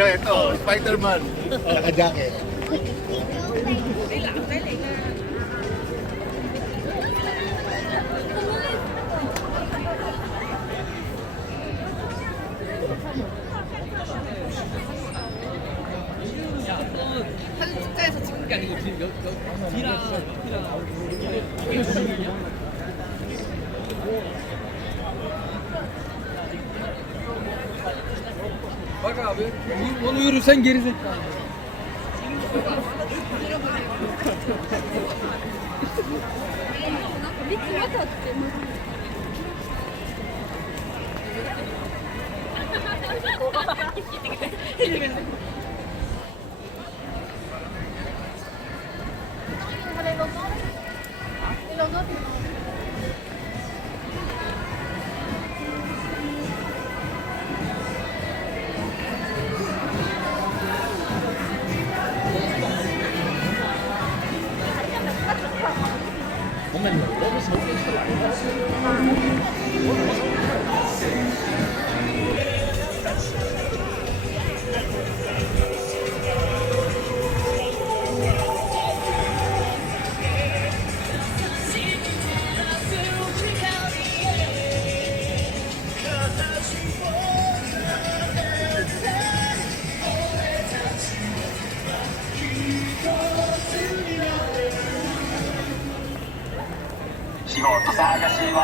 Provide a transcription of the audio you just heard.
lang ito, Spider-Man. Naka-jacket. 사진 축자에서 찍은 게 아니고 지금 여, 여, 뒤랑 옆이랑 Bak abi, onu yürürsen geri zekalı. Bir kime taktım. Hello, 정말 너무 성격이 많이 났어요. 仕事探しは